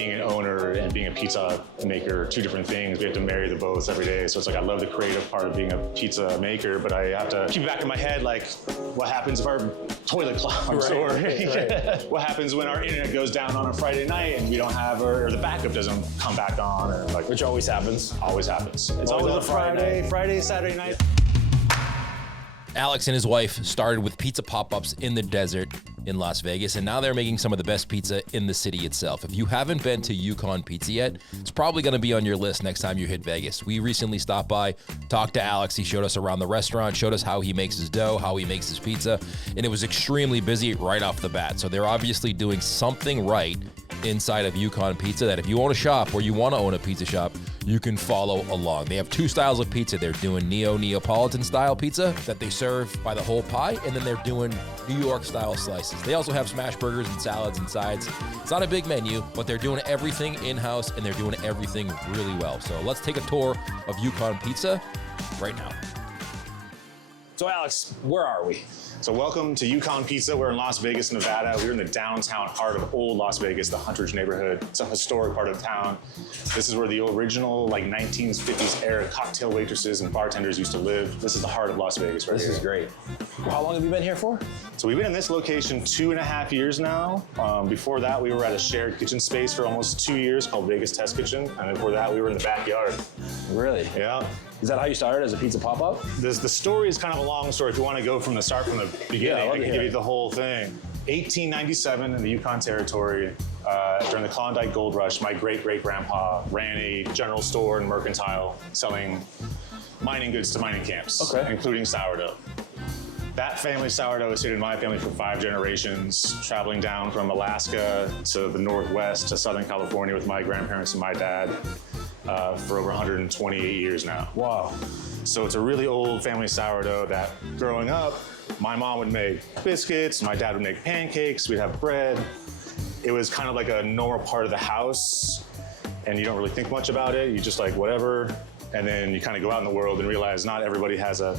being an owner and being a pizza maker are two different things. We have to marry the both every day. So it's like, I love the creative part of being a pizza maker, but I have to keep it back in my head, like, what happens if our toilet clogs, or what happens when our internet goes down on a Friday night and we don't have, or the backup doesn't come back on, or like, which always happens. Always happens. It's always a Friday, Saturday night. Alex and his wife started with pizza pop-ups in the desert in Las Vegas, and now they're making some of the best pizza in the city itself. If you haven't been to Yukon Pizza yet, it's probably going to be on your list next time you hit Vegas. We recently stopped by, talked to Alex. He showed us around the restaurant, showed us how he makes his dough, how he makes his pizza, and it was extremely busy right off the bat. So they're obviously doing something right inside of Yukon Pizza that if you own a shop or you want to own a pizza shop, you can follow along. They have two styles of pizza. They're doing Neapolitan style pizza that they serve by the whole pie, and then they're doing New York style slices. They also have smash burgers and salads and sides. It's not a big menu, but they're doing everything in-house and they're doing everything really well. So let's take a tour of Yukon Pizza right now. So Alex, where are we? So welcome to Yukon Pizza. We're in Las Vegas, Nevada. We're in the downtown heart of old Las Vegas, the Hunters neighborhood. It's a historic part of town. This is where the original, like, 1950s era cocktail waitresses and bartenders used to live. This is the heart of Las Vegas right here. This is great. How long have you been here for? So we've been in this location 2.5 years now. Before that, we were at a shared kitchen space for almost 2 years called Vegas Test Kitchen. And before that, we were in the backyard. Really? Yeah. Is that how you started, as a pizza pop-up? The story is kind of a long story. If you want to go from the start, from the beginning, I can give you the whole thing. 1897 in the Yukon Territory, during the Klondike Gold Rush, my great-great-grandpa ran a general store and mercantile selling mining goods to mining camps, including sourdough. That family sourdough has stayed in my family for 5 generations, traveling down from Alaska to the Northwest to Southern California with my grandparents and my dad for over 128 years now. Wow. So it's a really old family sourdough that, growing up, my mom would make biscuits, my dad would make pancakes, we'd have bread. It was kind of like a normal part of the house, and you don't really think much about it. You just like, whatever. And then you kind of go out in the world and realize not everybody has a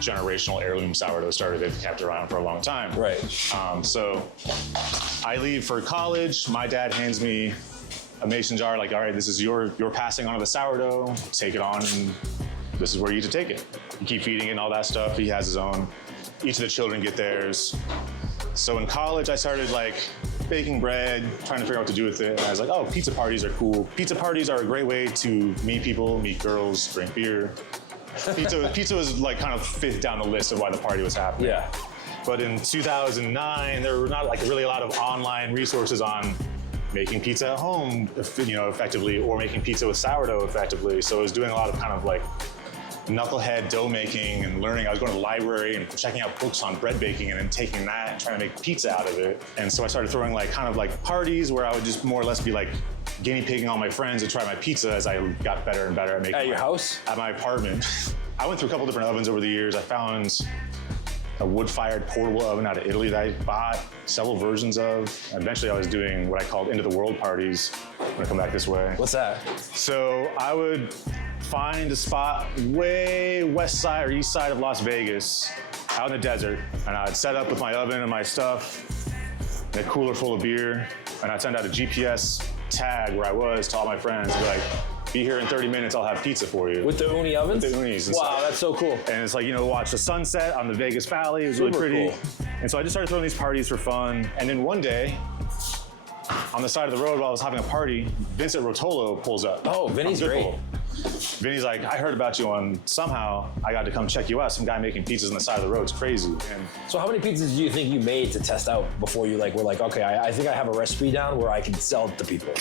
generational heirloom sourdough starter they've kept around for a long time. Right. So I leave for college. My dad hands me a mason jar, like, all right, this is you're passing on to the sourdough, take it on, and this is where you need to take it. You keep feeding it and all that stuff. He has his own. Each of the children get theirs. So in college, I started like baking bread, trying to figure out what to do with it. And I was like, oh, pizza parties are cool. Pizza parties are a great way to meet people, meet girls, drink beer. Pizza was like kind of 5th down the list of why the party was happening. Yeah. But in 2009, there were not like really a lot of online resources on making pizza at home, effectively, or making pizza with sourdough effectively. So I was doing a lot of kind of like knucklehead dough making and learning. I was going to the library and checking out books on bread baking and then taking that and trying to make pizza out of it. And so I started throwing like kind of like parties where I would just more or less be like guinea pigging all my friends and try my pizza as I got better and better at making. At your house? At my apartment. I went through a couple different ovens over the years. I found a wood-fired portable oven out of Italy that I bought several versions of. Eventually I was doing what I called end of the world parties. I'm gonna come back this way. What's that? So I would find a spot way west side or east side of Las Vegas, out in the desert, and I'd set up with my oven and my stuff, and a cooler full of beer, and I'd send out a GPS tag where I was to all my friends, and be like, be here in 30 minutes, I'll have pizza for you. With the uni ovens? With the unis and wow, stuff. That's so cool. And it's like, watch the sunset on the Vegas Valley. It was really pretty. Cool. And so I just started throwing these parties for fun. And then one day, on the side of the road while I was having a party, Vincent Rotolo pulls up. Oh, Vinny's great. Vinny's like, I heard about you on somehow I got to come check you out. Some guy making pizzas on the side of the road. It's crazy. And so how many pizzas do you think you made to test out before you were like, okay, I think I have a recipe down where I can sell it to people?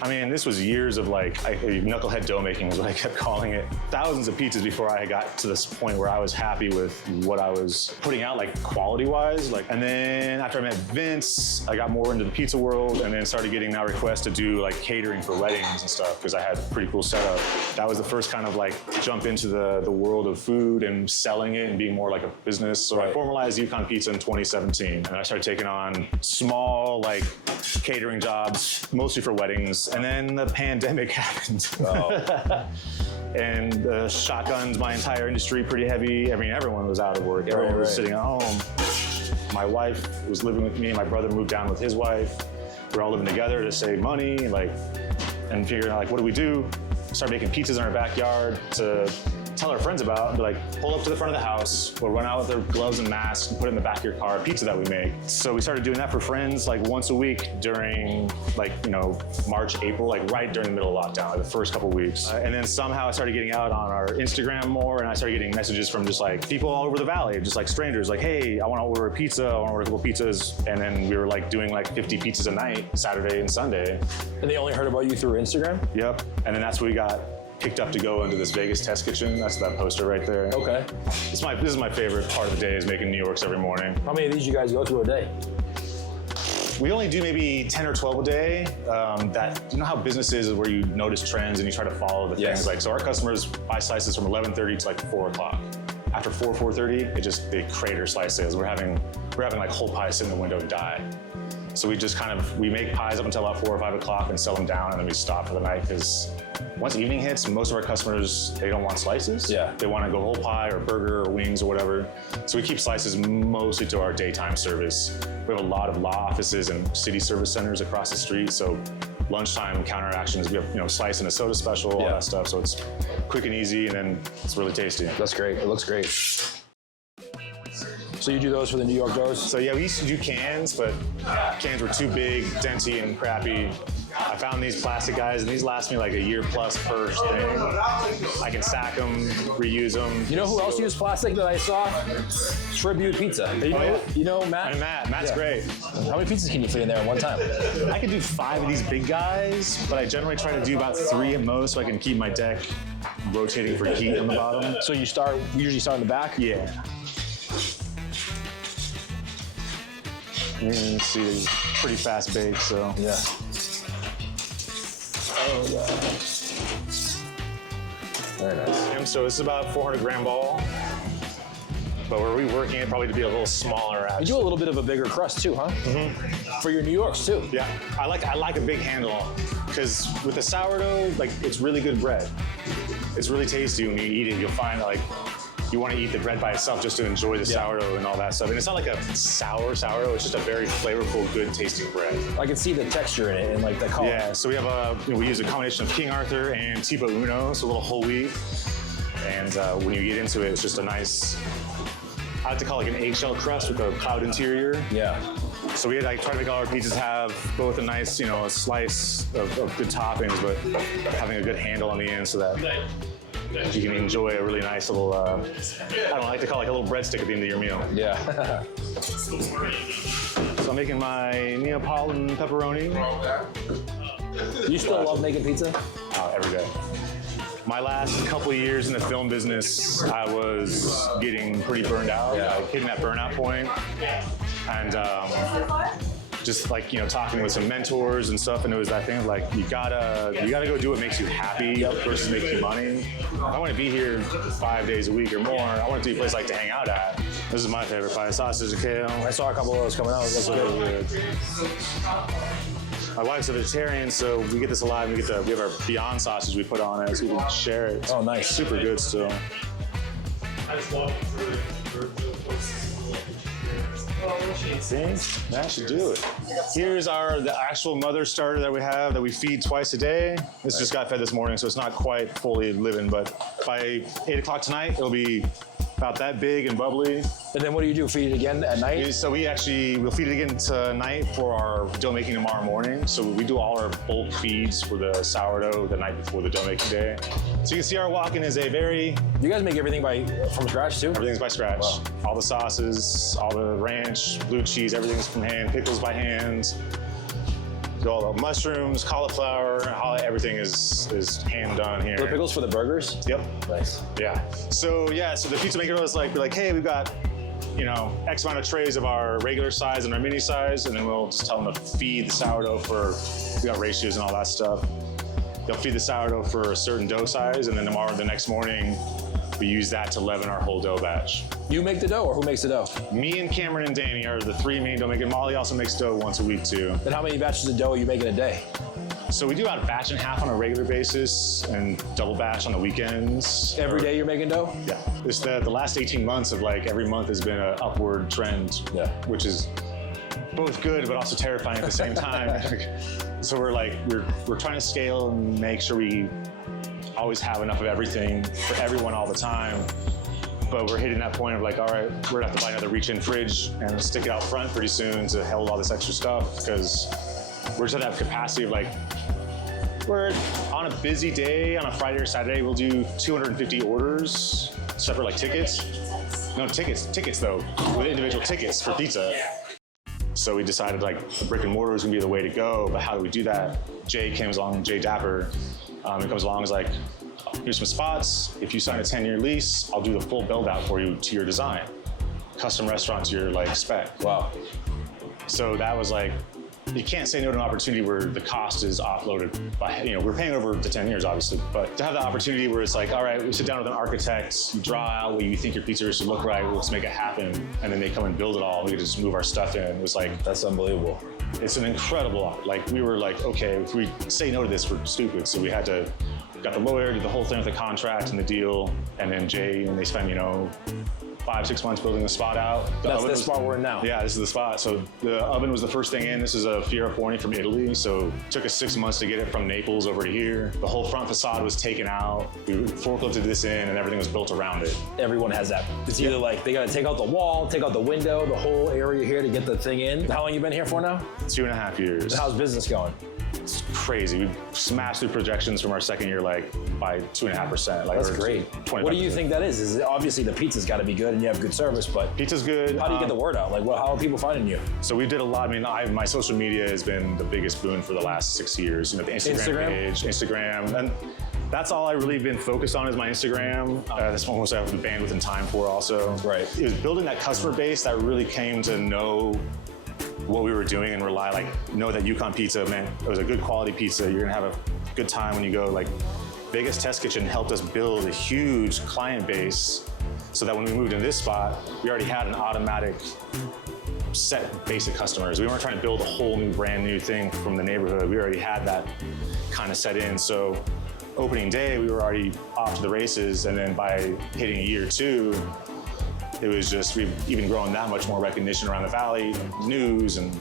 I mean, this was years of like, knucklehead dough making is what I kept calling it. Thousands of pizzas before I got to this point where I was happy with what I was putting out, like quality-wise. And then after I met Vince, I got more into the pizza world and then started getting now requests to do like catering for weddings and stuff because I had a pretty cool setup. That was the first kind of like jump into the world of food and selling it and being more like a business. So I formalized Yukon Pizza in 2017 and I started taking on small like catering jobs, mostly for weddings. And then the pandemic happened. Oh. And shotguns my entire industry pretty heavy. I mean, everyone was out of work. Everyone was sitting at home. My wife was living with me. My brother moved down with his wife. we're all living together to save money, and figuring out, what do we do? Start making pizzas in our backyard to tell our friends about, and be like, pull up to the front of the house, we'll run out with our gloves and masks and put it in the back of your car, pizza that we make. So we started doing that for friends once a week during March, April, right during the middle of lockdown, the first couple weeks. And then somehow I started getting out on our Instagram more, and I started getting messages from just people all over the valley, just strangers, hey, I want to order a pizza, I want to order a couple pizzas. And then we were doing 50 pizzas a night, Saturday and Sunday. And they only heard about you through Instagram? Yep. And then that's when we got picked up to go into this Vegas test kitchen. That's that poster right there. Okay. This is my favorite part of the day, is making New Yorks every morning. How many of these you guys go through a day? We only do maybe 10 or 12 a day. You know how business is where you notice trends and you try to follow the things. So our customers buy slices from 11:30 to 4 o'clock. After 4:30, they crater slice sales. We're having whole pies sit in the window and die. So we make pies up until about 4 or 5 o'clock and sell them down, and then we stop for the night, because once evening hits, most of our customers, they don't want slices. Yeah. They want to go whole pie or burger or wings or whatever. So we keep slices mostly to our daytime service. We have a lot of law offices and city service centers across the street. So lunchtime counter actions, we have, slice and a soda special, all that stuff. So it's quick and easy, and then it's really tasty. That's great. It looks great. So you do those for the New York doors? So yeah, we used to do cans, but cans were too big, denty, and crappy. I found these plastic guys, and these last me a year plus per thing. I can stack them, reuse them. You know who else used plastic that I saw? Tribute Pizza. You know Matt? And Matt's great. How many pizzas can you fit in there at one time? I could do 5 of these big guys, but I generally try to do about 3 at most, so I can keep my deck rotating for heat on the bottom. So you usually start in the back? Yeah. You can see these pretty fast baked, so. Yeah. Oh, yeah. Very nice. So this is about a 400-gram ball, but we're reworking it probably to be a little smaller. You do a little bit of a bigger crust too, huh? Mm-hmm. For your New Yorks too. Yeah, I like a big handle, because with the sourdough, it's really good bread. It's really tasty when you eat it. You'll find you want to eat the bread by itself just to enjoy the sourdough and all that stuff. And it's not like a sour sourdough, it's just a very flavorful, good tasting bread. I can see the texture in it and the color. Yeah, so we have we use a combination of King Arthur and Tipo Uno, so a little whole wheat. And when you get into it, it's just a nice, I like to call it an eggshell crust with a cloud interior. Yeah. So we try to make all our pizzas have both a nice, a slice of good toppings, but having a good handle on the end so that you can enjoy a really nice little, I like to call it a little breadstick at the end of your meal. Yeah. So I'm making my Neapolitan pepperoni. You still love making pizza? Every day. My last couple of years in the film business, I was getting pretty burned out, hitting that burnout point. And just talking with some mentors and stuff, and it was that thing of you gotta go do what makes you happy versus making you money. I want to be here 5 days a week or more. I want it to be a place I like to hang out at. This is my favorite pie: sausage and kale. I saw a couple of those coming out. It looks good. My wife's a vegetarian, so we get this alive. We have our Beyond sausage we put on it, so we can share it. It's nice. Super good still. See, that should do it. Here's the actual mother starter that we have that we feed twice a day. This just got fed this morning, so it's not quite fully living, but by 8 o'clock tonight, it'll be about that big and bubbly. And then what do you do? Feed it again at night? So we'll feed it again tonight for our dough making tomorrow morning. So we do all our bulk feeds for the sourdough the night before the dough making day. So you can see our walk-in is a very... You guys make everything from scratch too? Everything's by scratch. Wow. All the sauces, all the ranch, blue cheese, everything's from hand, pickles by hand. All the mushrooms, cauliflower, everything is hand done here. The pickles for the burgers? Yep. Nice. Yeah. So the pizza maker was like, hey, we've got, X amount of trays of our regular size and our mini size, and then we'll just tell them to feed the sourdough we got ratios and all that stuff. They'll feed the sourdough for a certain dough size, and then the next morning, we use that to leaven our whole dough batch. You make the dough, or who makes the dough? Me and Cameron and Danny are the 3 main dough makers. Molly also makes dough once a week too. And how many batches of dough are you making a day? So we do about a batch and a half on a regular basis and double batch on the weekends. Every day you're making dough? Yeah. It's the last 18 months of every month has been an upward trend, which is both good, but also terrifying at the same time. So we're trying to scale and make sure we always have enough of everything for everyone all the time. But we're hitting that point of like, all right, we're gonna have to buy another reach-in fridge and stick it out front pretty soon to hold all this extra stuff, because we're just gonna have capacity of like, we're on a busy day, on a Friday or Saturday, we'll do 250 orders, separate like tickets. No, tickets though, with individual tickets for pizza. So we decided like brick and mortar is gonna be the way to go, but how do we do that? Jay Dapper, he comes along, is like, here's some spots. If you sign a 10-year lease, I'll do the full build out for you to your design. Custom restaurant to your like spec. Wow. So that was like, you can't say no to an opportunity where the cost is offloaded by, we're paying over the 10 years, obviously, but to have the opportunity where it's like, all right, we sit down with an architect, you draw out what you think your pizzeria should look like, let's make it happen, and then they come and build it all, we could just move our stuff in. It was like, that's unbelievable. It's an incredible, like, we were like, okay, if we say no to this, we're stupid. So we had to, got the lawyer, did the whole thing with the contract and the deal, and then Jay, and they spent, 5-6 months building the spot out. That's the spot we're in now. Yeah, this is the spot. So the oven was the first thing in. This is a Fiera Forni from Italy. So it took us 6 months to get it from Naples over to here. The whole front facade was taken out. We forklifted this in and everything was built around it. Everyone has that. It's either like they gotta take out the wall, take out the window, the whole area here to get the thing in. How long you been here for now? 2.5 years. How's business going? It's crazy. We smashed through projections from our second year, like by 2.5%. Like, that's great. What do you think that is? Is it, obviously the pizza's got to be good and you have good service, but pizza's good. How do you get the word out? Like, how are people finding you? So we did a lot. My social media has been the biggest boon for the last 6 years. The Instagram page, Instagram, and that's all I really been focused on is my Instagram. That's almost I have the bandwidth and time for also. Right. It was building that customer base that really came to know what we were doing and know that Yukon Pizza meant it was a good quality pizza. You're gonna have a good time when you go. Like, Vegas Test Kitchen helped us build a huge client base so that when we moved in this spot, we already had an automatic set of basic customers. We weren't trying to build a whole new, brand new thing from the neighborhood. We already had that kind of set in. So opening day, we were already off to the races. And then by hitting year 2, it was just, we've even grown that much more recognition around the valley, news, and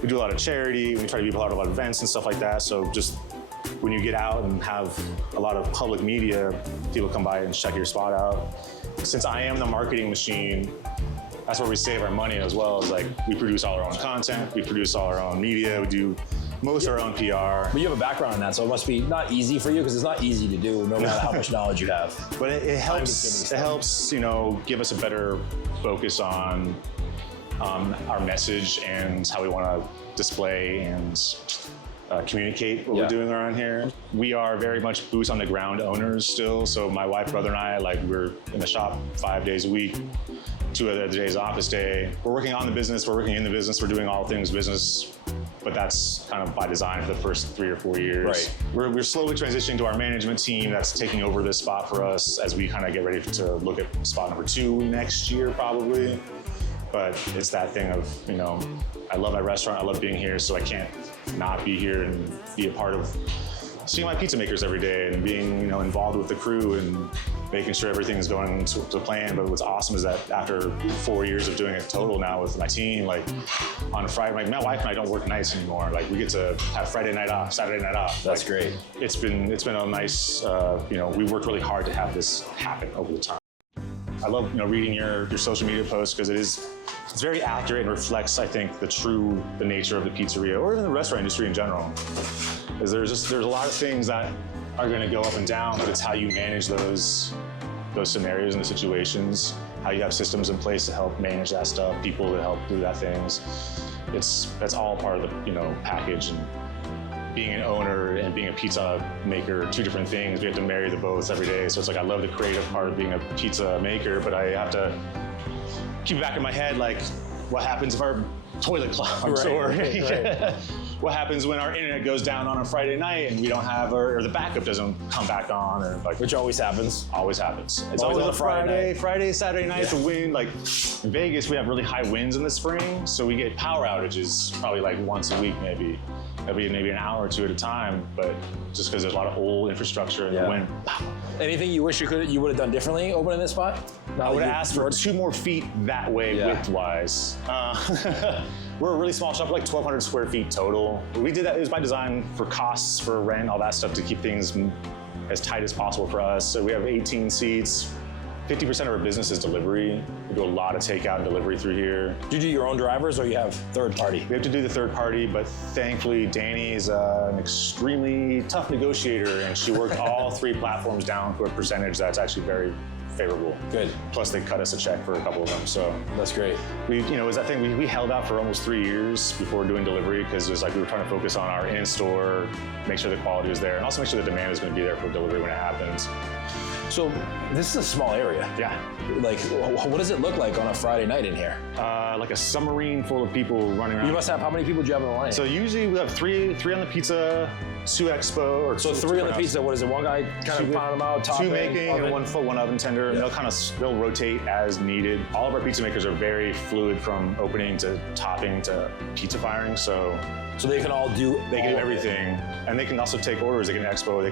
we do a lot of charity. We try to be part of a lot of events and stuff like that. So just when you get out and have a lot of public media, people come by and check your spot out. Since I am the marketing machine, that's where we save our money as well. Is like, we produce all our own content, we produce all our own media, we do most of our own PR. But you have a background in that, so it must be not easy for you, because it's not easy to do, no matter how much knowledge you have. But it helps. It helps, give us a better focus on our message and how we want to display and communicate what we're doing around here. We are very much boots on the ground owners still. So my wife, brother, and I, we're in the shop 5 days a week. 2 other days office day. We're working on the business, we're working in the business, we're doing all things business, but that's kind of by design for the first 3 or 4 years. Right. We're slowly transitioning to our management team that's taking over this spot for us as we kind of get ready to look at spot number 2 next year probably. But it's that thing of, I love my restaurant, I love being here, so I can't not be here and be a part of seeing my pizza makers every day and being, involved with the crew and making sure everything's going to plan. But what's awesome is that after 4 years of doing it total now with my team, on Friday, my wife and I don't work nights anymore. We get to have Friday night off, Saturday night off. That's great. It's been a nice, we worked really hard to have this happen over the time. I love, reading your social media posts because it's very accurate and reflects, I think, the nature of the pizzeria or even the restaurant industry in general. Is there's a lot of things that are going to go up and down, but it's how you manage those scenarios and the situations, how you have systems in place to help manage that stuff, people to help do that things. That's all part of the package. And being an owner and being a pizza maker are 2 different things. We have to marry the both every day. So it's I love the creative part of being a pizza maker, but I have to keep it back in my head, what happens if our toilet clogs, right. What happens when our internet goes down on a Friday night and we don't have, or the backup doesn't come back on, or which always happens. Always happens. It's always always on a Friday, Saturday night. The wind, in Vegas, we have really high winds in the spring, so we get power outages probably once a week maybe. That'll be maybe an hour or 2 at a time, but just because there's a lot of old infrastructure and the wind. Anything you wish you would have done differently opening this spot? I would have asked for 2 more feet that way width-wise. We're a really small shop, like 1,200 square feet total. We did that, it was by design for costs, for rent, all that stuff to keep things as tight as possible for us. So we have 18 seats. 50% of our business is delivery. We do a lot of takeout and delivery through here. Do you do your own drivers or you have third party? We have to do the third party, but thankfully Danny is an extremely tough negotiator, and she worked all 3 platforms down to a percentage that's actually very favorable. Good. Plus they cut us a check for a couple of them, so. That's great. We, you know, it was that thing, we held out for almost 3 years before doing delivery, because it was like we were trying to focus on our in-store, make sure the quality was there, and also make sure the demand is going to be there for delivery when it happens. So this is a small area. Yeah. Like, what does it look like on a Friday night in here? Like a submarine full of people running around. You must have, how many people do you have on the line? So usually we have three on the pizza, 2 expo, or so 3 on the pizza. What is it? One guy kind of pounding them out, 2 topping, making, oven? and 1 foot, 1 oven tender. Yeah. And they'll rotate as needed. All of our pizza makers are very fluid, from opening to topping to pizza firing. So they can all do they can do everything, and they can also take orders. They can expo.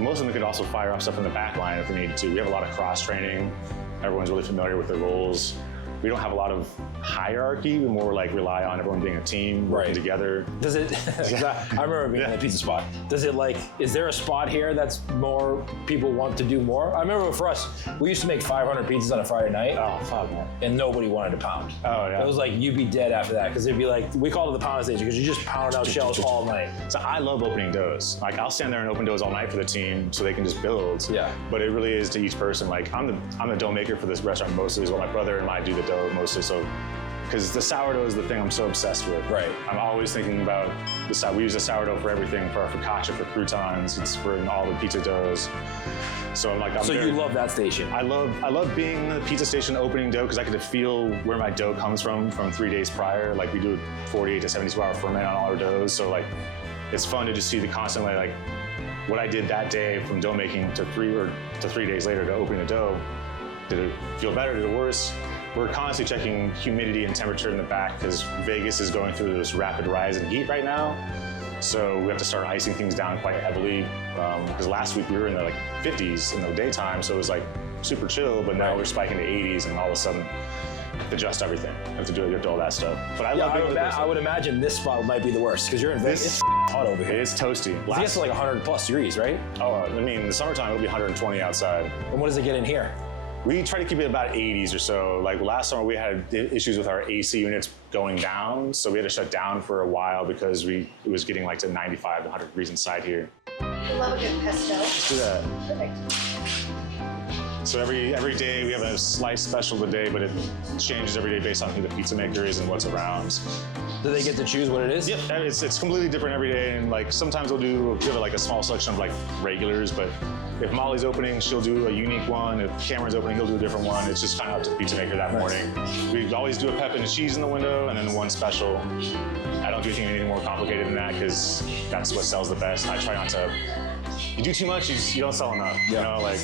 Most of them could also fire up stuff in the back line if we needed to. We have a lot of cross training. Everyone's really familiar with their roles. We don't have a lot of hierarchy. We more like rely on everyone being a team, working together. Does it, I remember being in the pizza spot. Does it like, is there a spot here that's more, people want to do more? I remember for us, we used to make 500 pizzas on a Friday night. Oh, fuck, man. And nobody wanted to pound. Oh, yeah. It was like, you'd be dead after that, because it'd be like, we called it the pound station, because you just pound out shells all night. So I love opening doughs. Like, I'll stand there and open doughs all night for the team so they can just build. Yeah. But it really is to each person. Like, I'm the dough maker for this restaurant mostly, is what my brother and I do the dough mostly. So, because the sourdough is the thing I'm so obsessed with. Right. I'm always thinking about the sourdough. We use the sourdough for everything, for our focaccia, for croutons. It's for all the pizza doughs. So you love that station? I love being in the pizza station opening dough, because I get to feel where my dough comes from 3 days prior. Like, we do a 48 to 72 hour ferment on all our doughs. So like, it's fun to just see the constant, like what I did that day from dough making to 3 days later to opening the dough. Did it feel better? Did it worse? We're constantly checking humidity and temperature in the back, because Vegas is going through this rapid rise in heat right now. So we have to start icing things down quite heavily. Because last week we were in the 50s in the daytime, so it was like super chill, but now we're spiking to 80s, and all of a sudden, adjust everything. You have to do all that stuff. But I would imagine this spot might be the worst, because you're in Vegas. It's hot over here. It's toasty. It gets to like 100 plus degrees, right? Oh, I mean, in the summertime it'll be 120 outside. And what does it get in here? We try to keep it about 80s or so. Like last summer, we had issues with our AC units going down, so we had to shut down for a while because it was getting like to 95 to 100 degrees inside here. I love a good pesto. Let's do that. Perfect. So every day we have a slice special of the day, but it changes every day based on who the pizza maker is and what's around. Do they get to choose what it is? Yep, it's completely different every day, and like sometimes we'll give it like a small selection of like regulars, but if Molly's opening, she'll do a unique one. If Cameron's opening, he'll do a different one. It's just kind of up to the pizza maker that morning. We always do a pep and a cheese in the window, and then the one special. I don't do anything more complicated than that, because that's what sells the best. I try not to. You do too much, you don't sell enough. Yeah. You know, like.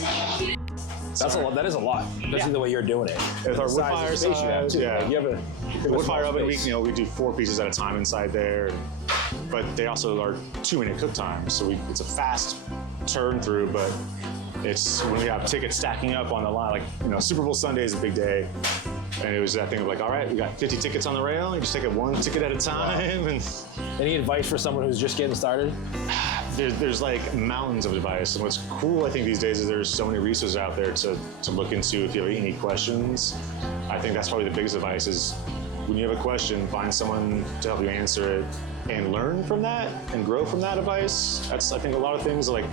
That's a lot. That is a lot, especially the way you're doing it. With our wood fire size, yeah. Like you have a wood fire oven, we do 4 pieces at a time inside there. But they also are 2-minute cook times, so it's a fast turn through. But it's when we have tickets stacking up on the line, like Super Bowl Sunday is a big day, and it was that thing of like, all right, we got 50 tickets on the rail, you just take it 1 ticket at a time. And any advice for someone who's just getting started? There's like mountains of advice, and what's cool I think these days is there's so many resources out there to look into if you have any questions. I think that's probably the biggest advice is when you have a question, find someone to help you answer it and learn from that and grow from that advice. That's, I think, a lot of things, like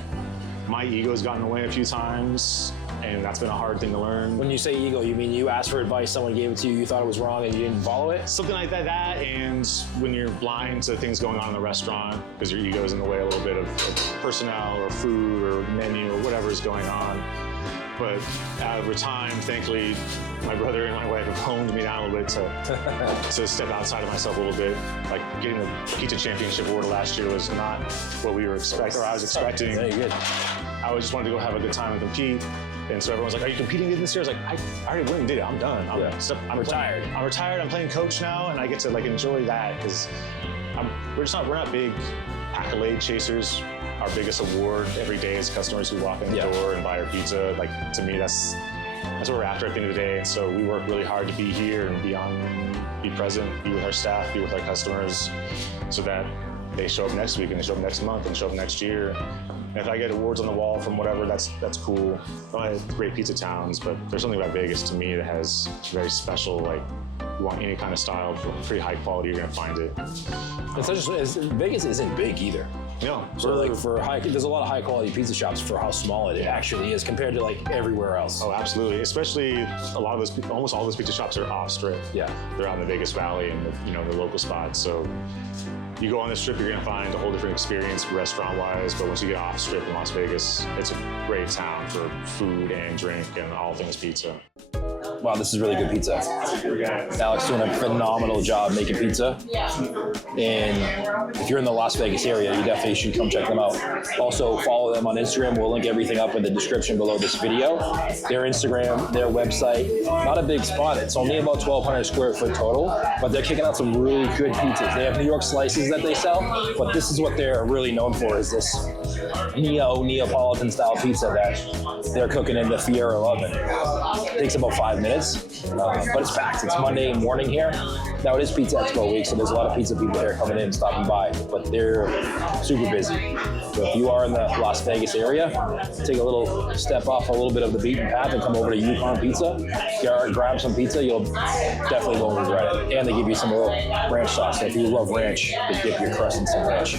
my ego's gotten in the way a few times, and that's been a hard thing to learn. When you say ego, you mean you asked for advice, someone gave it to you, you thought it was wrong, and you didn't follow it? Something like that, and when you're blind to things going on in the restaurant because your ego's in the way a little bit of personnel or food or menu or whatever is going on. But over time, thankfully, my brother and my wife have honed me down a little bit to step outside of myself a little bit. Like getting the Pizza Championship award last year was not what we were expecting, or I was expecting. Very good. I just wanted to go have a good time and compete. And so everyone's like, "Are you competing this year?" I was like, "I already went and did it. I'm done. I'm retired. I'm retired. I'm playing coach now, and I get to like enjoy that because we're not big accolade chasers. Our biggest award every day is customers who walk in the door and buy our pizza. Like to me, that's what we're after at the end of the day. And so we work really hard to be here and be be present, be with our staff, be with our customers, so that they show up next week and they show up next month and show up next year. And if I get awards on the wall from whatever, that's cool. I have great pizza towns, but there's something about Vegas to me that has very special, like, you want any kind of style, pretty high quality, you're gonna find it. It's just, Vegas isn't big either. No, There's a lot of high quality pizza shops for how small it actually is compared to like everywhere else. Oh, absolutely. Especially a lot of those, almost all those pizza shops are off strip. Yeah. They're out in the Vegas Valley and the local spots. So you go on the strip, you're gonna find a whole different experience restaurant-wise. But once you get off strip in Las Vegas, it's a great town for food and drink and all things pizza. Wow, this is really good pizza. Alex doing a phenomenal job making pizza. And if you're in the Las Vegas area, you definitely should come check them out. Also, follow them on Instagram. We'll link everything up in the description below this video. Their Instagram, their website, not a big spot. It's only about 1,200 square foot total, but they're kicking out some really good pizzas. They have New York slices that they sell, but this is what they're really known for, is this Neapolitan style pizza that they're cooking in the Fiera oven. It takes about 5 minutes, but it's packed. It's Monday morning here. Now it is Pizza Expo week, so there's a lot of pizza people here coming in, stopping by, but they're super busy. So if you are in the Las Vegas area, take a little step off a little bit of the beaten path and come over to Yukon Pizza. Grab some pizza, you'll definitely won't regret it. And they give you some little ranch sauce. So if you love ranch, they dip your crust in some ranch.